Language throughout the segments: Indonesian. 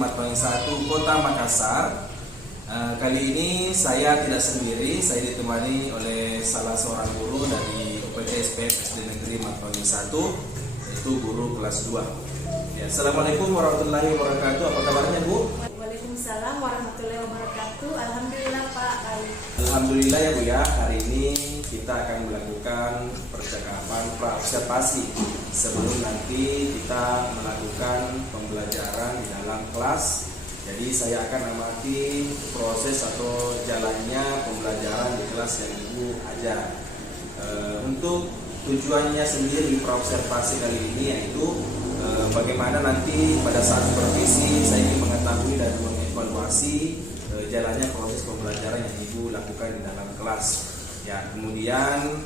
Matpahing 1 Kota Makassar. Kali ini saya tidak sendiri, saya ditemani oleh salah seorang guru dari UPT-SPF SD Negeri Matpahing 1, yaitu guru kelas 2. Ya, Assalamualaikum warahmatullahi wabarakatuh. Apa kabarnya, Bu? Waalaikumsalam warahmatullahi wabarakatuh. Alhamdulillah Pak, baik. Alhamdulillah ya Bu ya. Hari ini kita akan melakukan percakapan pra-observasi sebelum nanti kita melakukan pembelajaran di dalam kelas. Jadi saya akan amati proses atau jalannya pembelajaran di kelas yang Ibu ajar. Untuk tujuannya sendiri pra-observasi kali ini yaitu bagaimana nanti pada saat supervisi saya ingin mengetahui dan mengevaluasi jalannya proses pembelajaran yang Ibu lakukan di dalam kelas. Ya, kemudian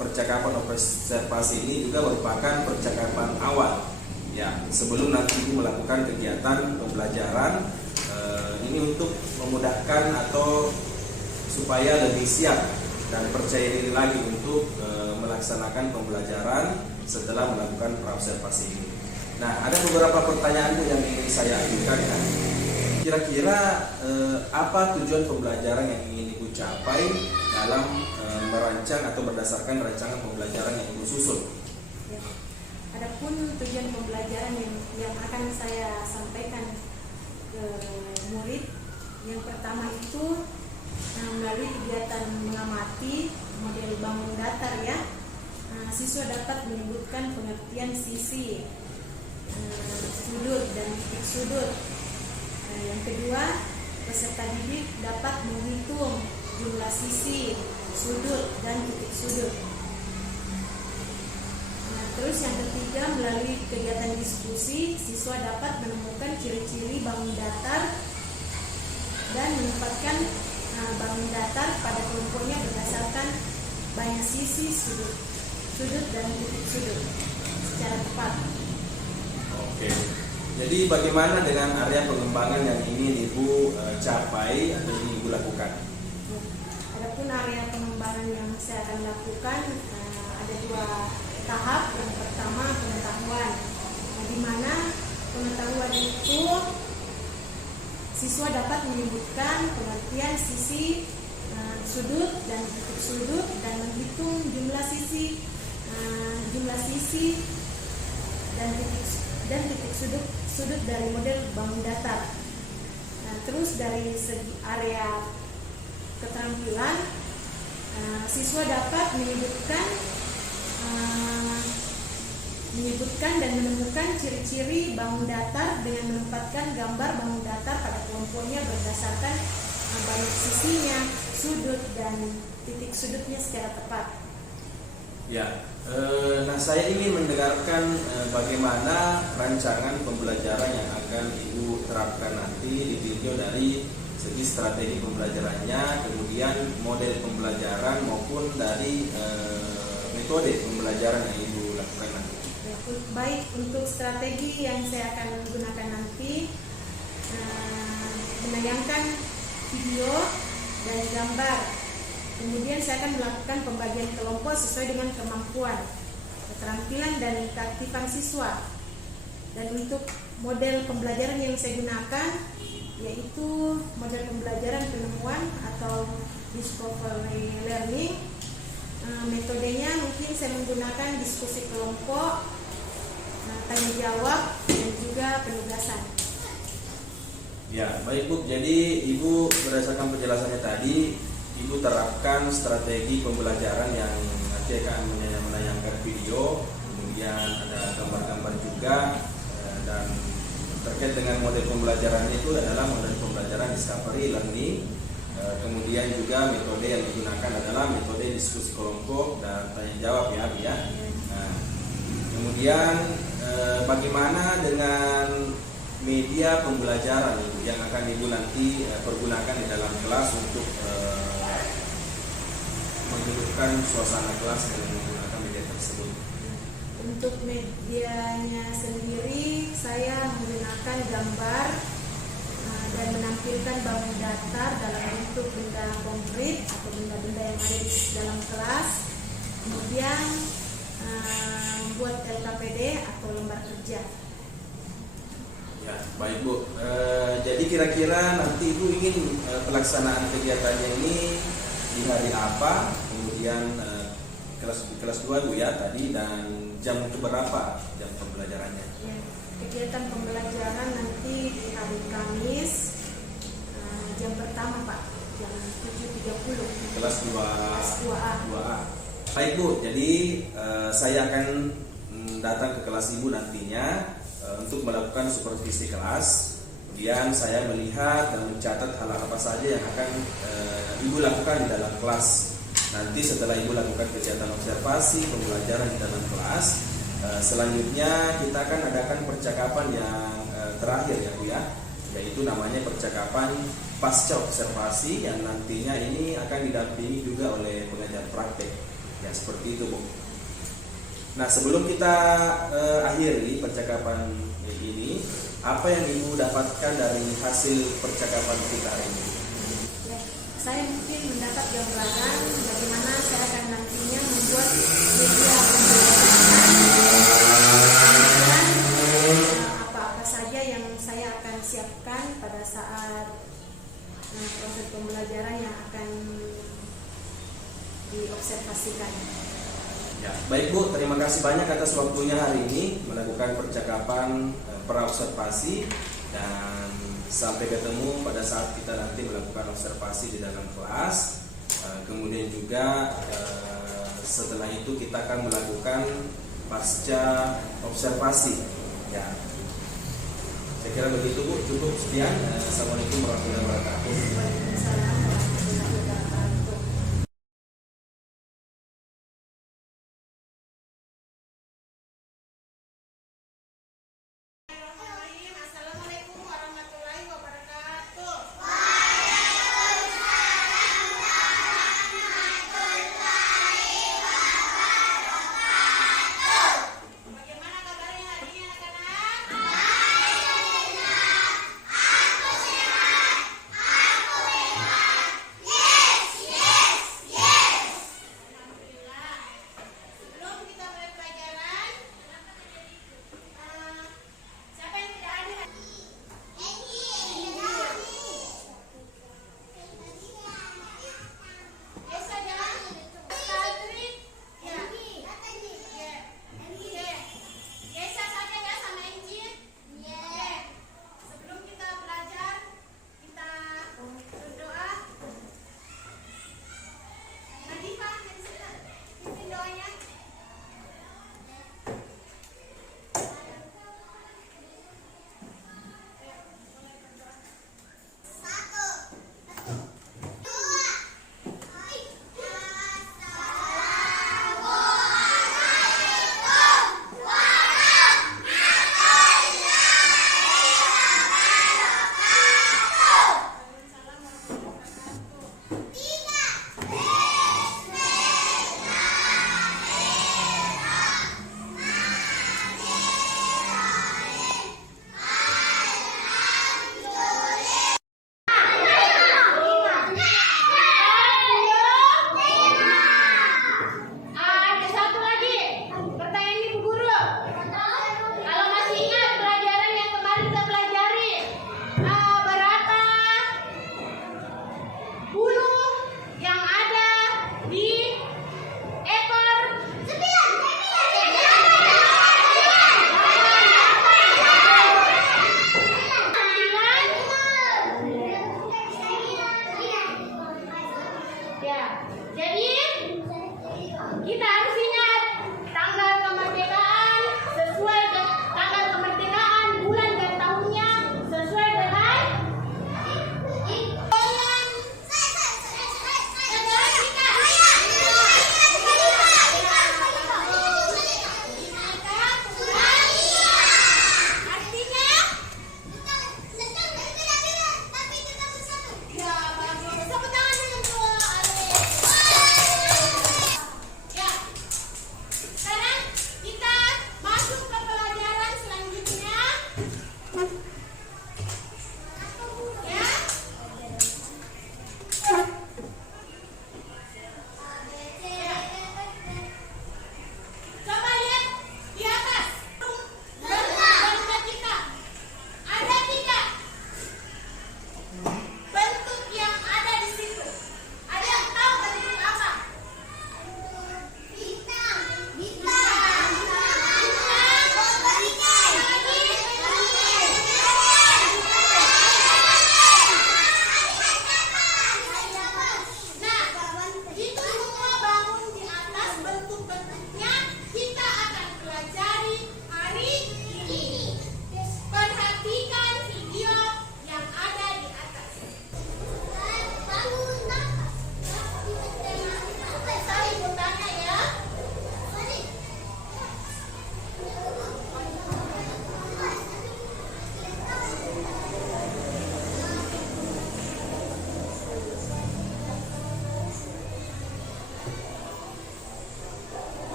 percakapan observasi ini juga merupakan percakapan awal. Ya, sebelum nanti Ibu melakukan kegiatan pembelajaran, ini untuk memudahkan atau supaya lebih siap dan percaya diri lagi untuk melaksanakan pembelajaran setelah melakukan pra-observasi ini. Nah, ada beberapa pertanyaan Bu yang ingin saya ajukan ya. Kira-kira apa tujuan pembelajaran yang ingin Ibu capai dalam merancang atau berdasarkan rancangan pembelajaran yang Ibu susun? Ya. Adapun tujuan pembelajaran yang akan saya sampaikan ke murid, yang pertama itu melalui kegiatan mengamati model bangun datar ya. Siswa dapat menyebutkan pengertian sisi, sudut dan titik sudut. Yang kedua, peserta didik dapat menghitung jumlah sisi, sudut dan titik sudut. Terus yang ketiga, melalui kegiatan diskusi, siswa dapat menemukan ciri-ciri bangun datar dan menempatkan bangun datar pada kelompoknya berdasarkan banyak sisi, sudut dan titik sudut secara tepat. Oke. Jadi bagaimana dengan area pengembangan yang ingin Ibu capai atau ingin Ibu lakukan? Adapun area pengembangan yang saya akan lakukan ada dua tahap. Yang pertama pengetahuan, di mana pengetahuan itu siswa dapat menyebutkan pengertian sisi, sudut dan titik sudut dan menghitung jumlah sisi dan titik sudut dari model bangun datar. Terus dari segi area keterampilan, siswa dapat menyebutkan dan menemukan ciri-ciri bangun datar dengan menempatkan gambar bangun datar pada kelompoknya berdasarkan banyak sisinya, sudut dan titik sudutnya secara tepat. Ya, nah saya ingin mendengarkan bagaimana rancangan pembelajaran yang akan Ibu terapkan nanti ditinjau dari segi strategi pembelajarannya, kemudian model pembelajaran maupun dari metode pembelajaran yang Ibu lakukan nanti. Baik, untuk strategi yang saya akan gunakan nanti menayangkan video dan gambar. Kemudian saya akan melakukan pembagian kelompok sesuai dengan kemampuan, keterampilan dan keaktifan siswa. Dan untuk model pembelajaran yang saya gunakan yaitu model pembelajaran penemuan atau discovery learning. Metodenya mungkin saya menggunakan diskusi kelompok, tanya jawab dan juga penugasan. Ya, baik Bu. Jadi Ibu berdasarkan penjelasannya tadi, Ibu terapkan strategi pembelajaran yang nanti akan menayangkan video, kemudian ada gambar-gambar juga, dan terkait dengan model pembelajaran itu adalah model pembelajaran discovery learning. Kemudian juga metode yang digunakan adalah metode diskusi kelompok dan tanya jawab ya, Bu ya. Nah, kemudian bagaimana dengan media pembelajaran yang akan Ibu nanti pergunakan di dalam kelas untuk menghidupkan suasana kelas dengan menggunakan media tersebut? Untuk medianya sendiri saya menggunakan gambar dan menampilkan bangun datar dalam bentuk benda konkret atau benda-benda yang ada di dalam kelas. Kemudian membuat LKPD atau lembar kerja. Ya, baik Bu. Jadi kira-kira nanti Ibu ingin pelaksanaan kegiatannya ini di hari apa? Kemudian kelas 2 Bu ya tadi, dan jam berapa jam pembelajarannya? Ya, kegiatan pembelajaran nanti di hari Kamis, jam pertama Pak, jam 7.30. Kelas 2 Kelas 2A. 2A. Baik Bu, jadi saya akan datang ke kelas Ibu nantinya untuk melakukan supervisi kelas. Kemudian saya melihat dan mencatat hal apa saja yang akan Ibu lakukan di dalam kelas. Nanti setelah Ibu lakukan kegiatan observasi pembelajaran di dalam kelas, selanjutnya kita akan adakan percakapan yang terakhir ya Bu ya, yaitu namanya percakapan pasca observasi, yang nantinya ini akan didampingi juga oleh pengajar praktek. Ya seperti itu Bu. Nah sebelum kita akhiri percakapan ini, apa yang Ibu dapatkan dari hasil percakapan kita hari ini? Ya, saya mungkin mendapat gambaran bagaimana saya akan nantinya membuat media pembelajaran dan apa-apa saja yang saya akan siapkan pada saat proses pembelajaran yang akan diobservasikan. Ya, baik Bu, terima kasih banyak atas waktunya hari ini melakukan percakapan praobservasi, dan sampai ketemu pada saat kita nanti melakukan observasi di dalam kelas. Kemudian juga setelah itu kita akan melakukan pasca observasi. Ya, saya kira begitu Bu, cukup sekian. Assalamualaikum warahmatullahi wabarakatuh. Waalaikumsalam warahmatullahi wabarakatuh. Assalamualaikum warahmatullahi wabarakatuh. Bagaimana kabarnya hari ini anak-anak?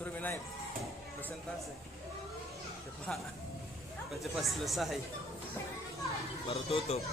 suruh naik presentasi cepat selesai baru tutup.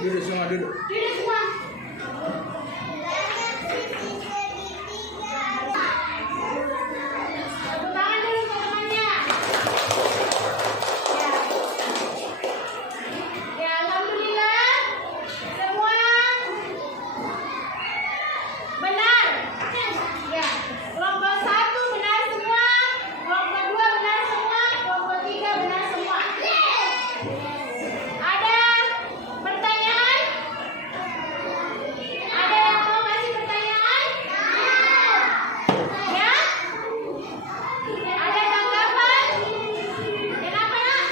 Duduk semua, duduk. Duduk semua. Tepuk tangan dulu untuk temannya. Ya, alhamdulillah. Semua benar. Ya, kelompok 1 benar semua, kelompok 2 benar semua, kelompok 3 benar semua. Ada pertanyaan? Ada yang mau kasih pertanyaan? Ya? Ada tanggapan? Kenapa nak?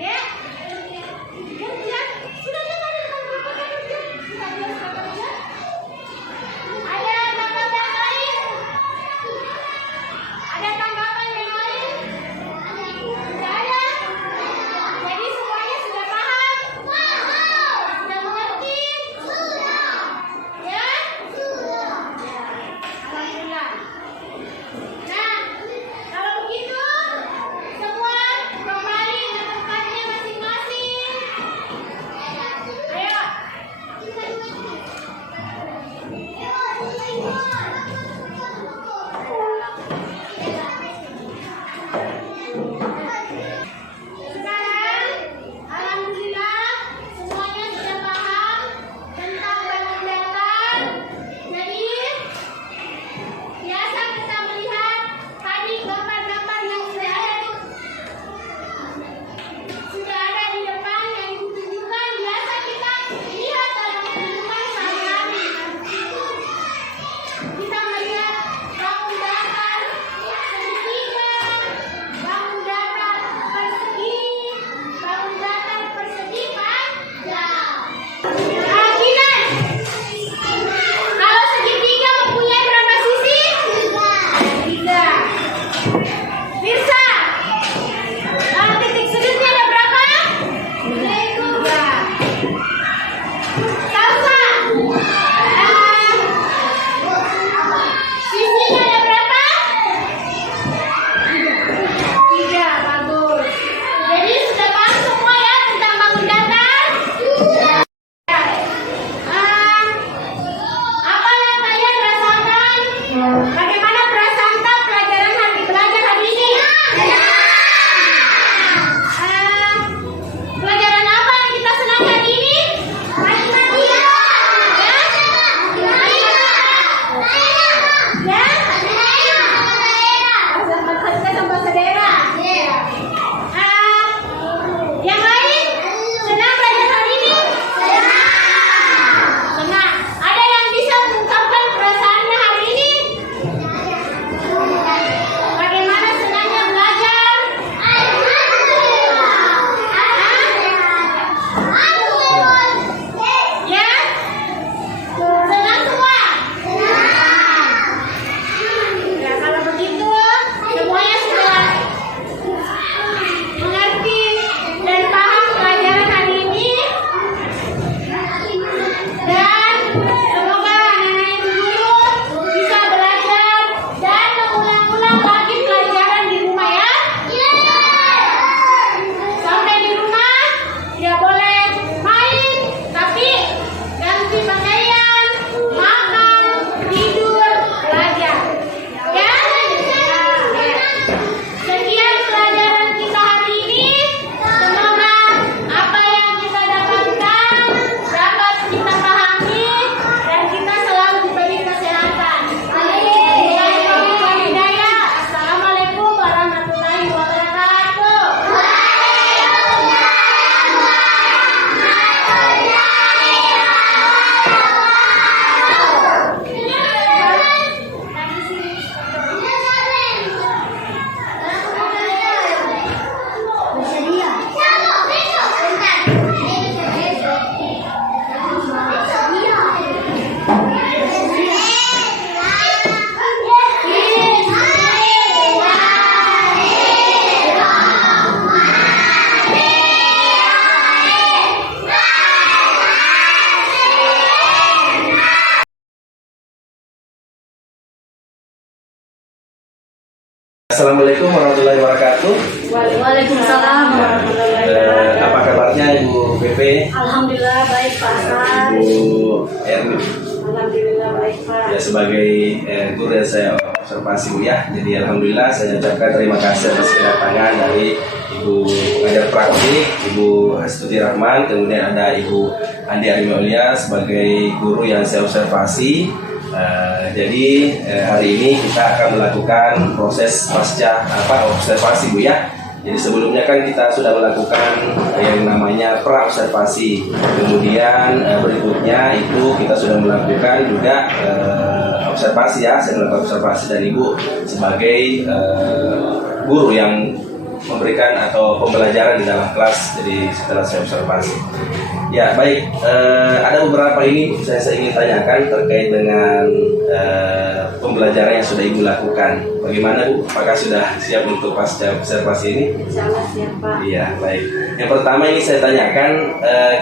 Ya? Ya? Sudah jangan ada Ada tanggapan lain? Ada tanggapan yang lain? Tidak ada? Jadi semuanya sudah paham? Sudah mengerti? Ya? Alhamdulillah. Nah, kalau begitu semua kembali ke tempatnya masing-masing. Ayo. Sekarang, alhamdulillah semuanya sudah paham tentang balon datar. Jadi, biasa kita melihat tadi gambar-gambar yang sudah ada di depan yang ditunjukkan. Biasa kita lihat dalam kehidupan sehari-hari. Assalamualaikum warahmatullahi wabarakatuh. Waalaikumsalam warahmatullahi wabarakatuh. Apa kabarnya Ibu Pepe? Alhamdulillah baik Pak Hasan. Ibu Erwin. Alhamdulillah baik Pak. Ya, sebagai guru yang saya observasi Bu ya. Jadi alhamdulillah saya ucapkan terima kasih atas kedatangan dari Ibu pengajar praktik, Ibu Astuti Rahman, kemudian ada Ibu Andi Arimaulia sebagai guru yang saya observasi. Jadi hari ini kita akan melakukan proses pasca observasi Bu ya. Jadi sebelumnya kan kita sudah melakukan yang namanya pra observasi. Kemudian berikutnya itu kita sudah melakukan juga observasi ya. Saya melakukan observasi dari Ibu sebagai guru yang memberikan atau pembelajaran di dalam kelas. Jadi setelah saya observasi. Ya baik, ada beberapa ini saya ingin tanyakan terkait dengan pembelajaran yang sudah Ibu lakukan. Bagaimana Bu? Apakah sudah siap untuk pasca observasi ini? Insyaallah siap Pak. Iya baik. Yang pertama ini saya tanyakan,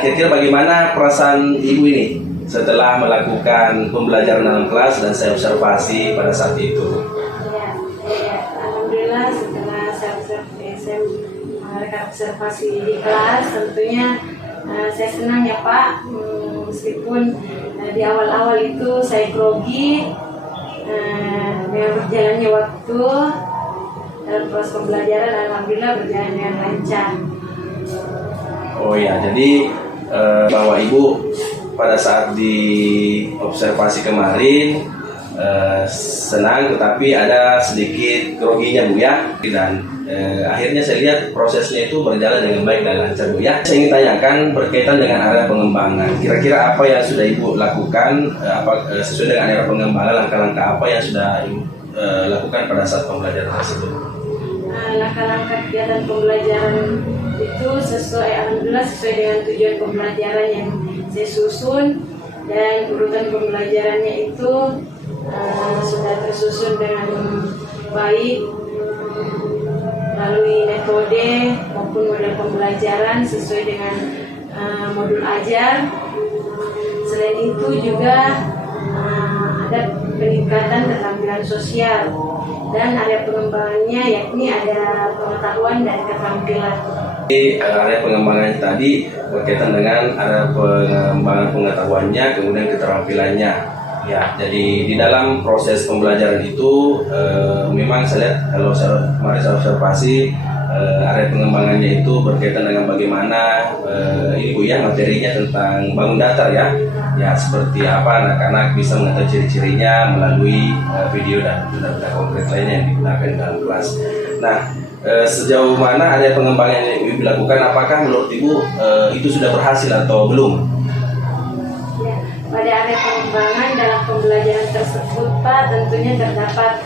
kira-kira bagaimana perasaan Ibu ini setelah melakukan pembelajaran dalam kelas dan saya observasi pada saat itu? Ya, alhamdulillah setelah saya melakukan observasi di kelas tentunya saya senang ya Pak, meskipun di awal-awal itu saya grogi dengan berjalannya waktu dalam proses pembelajaran, alhamdulillah berjalan dengan lancar. Oh ya, jadi bahwa Ibu pada saat di observasi kemarin senang, tetapi ada sedikit groginya Bu ya, dan akhirnya saya lihat prosesnya itu berjalan dengan baik dan lancar Bu ya. Saya ingin tanyakan berkaitan dengan area pengembangan. Kira-kira apa yang sudah Ibu lakukan, sesuai dengan area pengembangan, langkah-langkah apa yang sudah Ibu lakukan pada saat pembelajaran tersebut? Langkah-langkah kegiatan pembelajaran itu alhamdulillah sesuai dengan tujuan pembelajaran yang saya susun, dan urutan pembelajarannya itu sudah tersusun dengan baik melalui metode maupun model pembelajaran sesuai dengan modul ajar. Selain itu juga ada peningkatan keterampilan sosial, dan area pengembangannya yakni ada pengetahuan dan keterampilan. Area pengembangan tadi berkaitan dengan area pengembangan pengetahuannya, kemudian keterampilannya. Ya, jadi di dalam proses pembelajaran itu memang saya lihat kalau kemarin saya observasi area pengembangannya itu berkaitan dengan bagaimana ini Bu ya, materinya tentang bangun datar ya. Ya, seperti apa anak-anak bisa mengetahui ciri-cirinya melalui video dan benda-benda konkret lainnya yang digunakan dalam kelas. Nah, sejauh mana area pengembangan yang Ibu lakukan, apakah menurut Ibu itu sudah berhasil atau belum? Pada area pengembangan dalam pembelajaran tersebut Pak, tentunya terdapat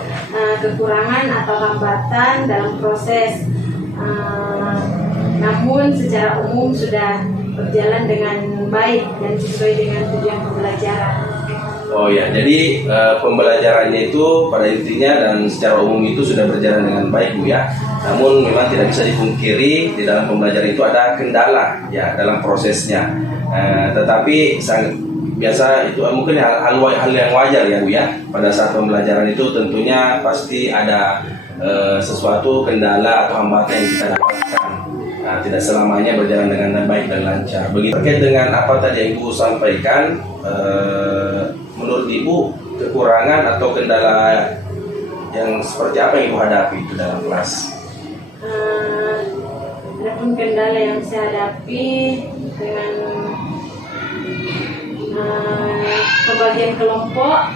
kekurangan atau hambatan dalam proses, namun secara umum sudah berjalan dengan baik dan sesuai dengan tujuan pembelajaran. Oh ya, jadi pembelajarannya itu pada intinya dan secara umum itu sudah berjalan dengan baik Bu ya. Namun memang tidak bisa dipungkiri di dalam pembelajaran itu ada kendala ya dalam prosesnya. Tetapi biasa itu mungkin hal yang wajar ya Bu ya. Pada saat pembelajaran itu tentunya pasti ada sesuatu kendala atau hambatan yang kita dapatkan. Nah, tidak selamanya berjalan dengan baik dan lancar. Begitu terkait dengan apa tadi yang Ibu sampaikan, menurut Ibu kekurangan atau kendala yang seperti apa yang Ibu hadapi itu dalam kelas? Adapun kendala yang saya hadapi dengan pembagian kelompok,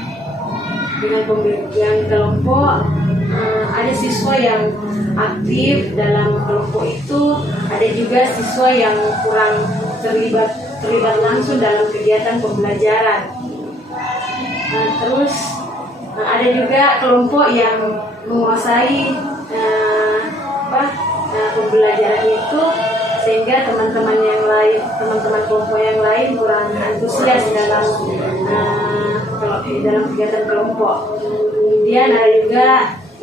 ada siswa yang aktif dalam kelompok itu, ada juga siswa yang kurang terlibat langsung dalam kegiatan pembelajaran. Terus ada juga kelompok yang menguasai pembelajaran itu, sehingga teman-teman kelompok yang lain kurang antusias dalam kegiatan kelompok. Kemudian ada juga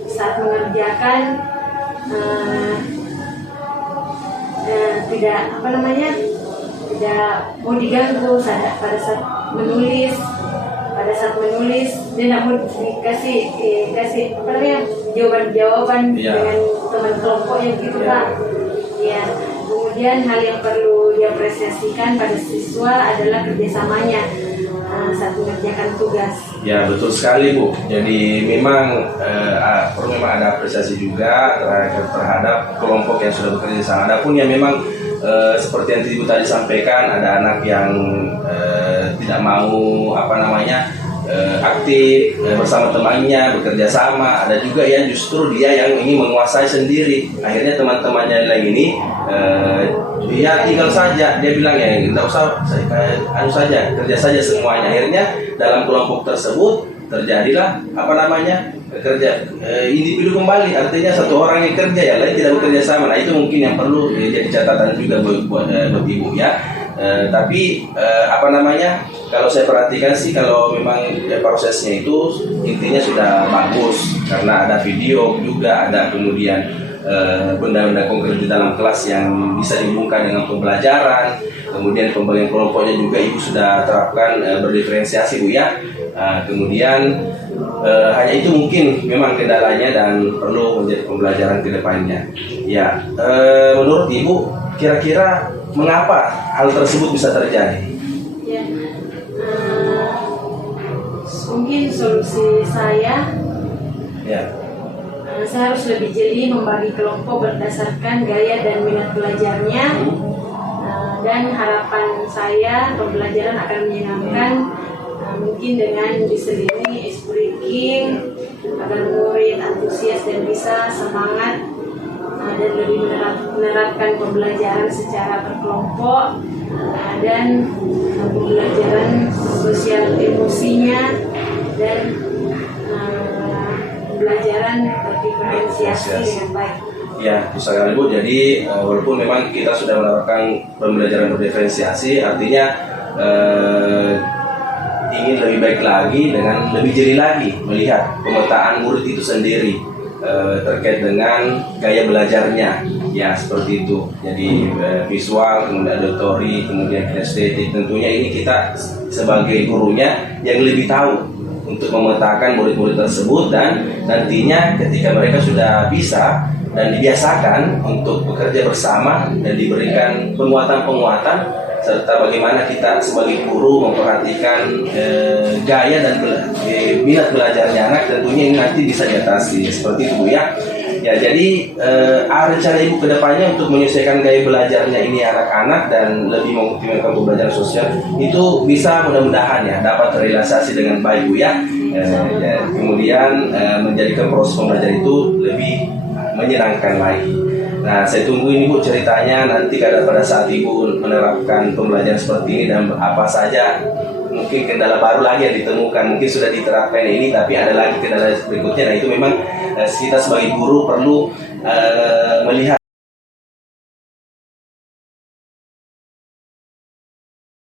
saat mengerjakan tidak mau diganggu pada saat menulis, pada saat menulis dia tidak mau kasih apa namanya jawaban Iya. dengan teman kelompoknya gitu Iya. Pak. Ya, kemudian hal yang perlu diapresiasikan pada siswa adalah kerjasamanya saat mengerjakan tugas. Ya betul sekali Bu. Jadi memang perlu memang ada apresiasi juga terhadap kelompok yang sudah bekerja sama. Adapun yang memang seperti yang Ibu tadi sampaikan, ada anak yang tidak mau aktif bersama temannya bekerja sama. Ada juga yang justru dia yang ingin menguasai sendiri. Akhirnya teman-temannya yang ini ya tinggal saja, dia bilang ya tidak usah saja kerja saja semuanya. Akhirnya dalam kelompok tersebut terjadilah kerja individu kembali, artinya satu orang yang kerja ya lain tidak bekerja sama. Nah itu mungkin yang perlu jadi catatan juga buat ibu ya. Tapi kalau saya perhatikan sih kalau memang prosesnya itu intinya sudah bagus karena ada video juga, ada kemudian benda-benda konkret di dalam kelas yang bisa dihubungkan dengan pembelajaran. Kemudian pembagian kelompoknya juga ibu sudah terapkan berdiferensiasi Bu ya. Kemudian hanya itu mungkin memang kendalanya dan perlu menjadi pembelajaran ke depannya. Ya, menurut ibu kira-kira mengapa hal tersebut bisa terjadi? Ya, mungkin solusi saya. Ya. Saya harus lebih jeli membagi kelompok berdasarkan gaya dan minat belajarnya. Dan harapan saya pembelajaran akan menyenangkan, mungkin dengan diselingi speaking agar murid antusias dan bisa semangat dan lebih menerapkan pembelajaran secara berkelompok dan pembelajaran sosial emosinya dan pembelajaran berdiferensiasi dengan baik. Ya, bisa sekali Bu. Jadi walaupun memang kita sudah menerapkan pembelajaran berdiferensiasi, artinya ingin lebih baik lagi dengan lebih jeli lagi melihat pemetaan murid itu sendiri terkait dengan gaya belajarnya. Ya, seperti itu. Jadi visual, kemudian auditori, kemudian kinestetik. Tentunya ini kita sebagai gurunya yang lebih tahu untuk memetakan murid-murid tersebut, dan nantinya ketika mereka sudah bisa dan dibiasakan untuk bekerja bersama dan diberikan penguatan-penguatan serta bagaimana kita sebagai guru memperhatikan gaya dan minat belajarnya anak, tentunya ini nanti bisa diatasi seperti itu Bu ya. Ya, jadi rencana ibu kedepannya untuk menyesuaikan gaya belajarnya ini anak-anak dan lebih mengoptimalkan pembelajaran sosial itu bisa mudah-mudahan ya dapat terrealisasi dengan baik Bu ya. Kemudian menjadikan proses pembelajaran itu lebih menyenangkan lagi. Nah, saya tunggu ini Bu ceritanya nanti pada saat ibu menerapkan pembelajaran seperti ini dan apa saja mungkin kendala baru lagi yang ditemukan. Mungkin sudah diterapkan ini tapi ada lagi kendala berikutnya. Nah, itu memang kita sebagai guru perlu melihat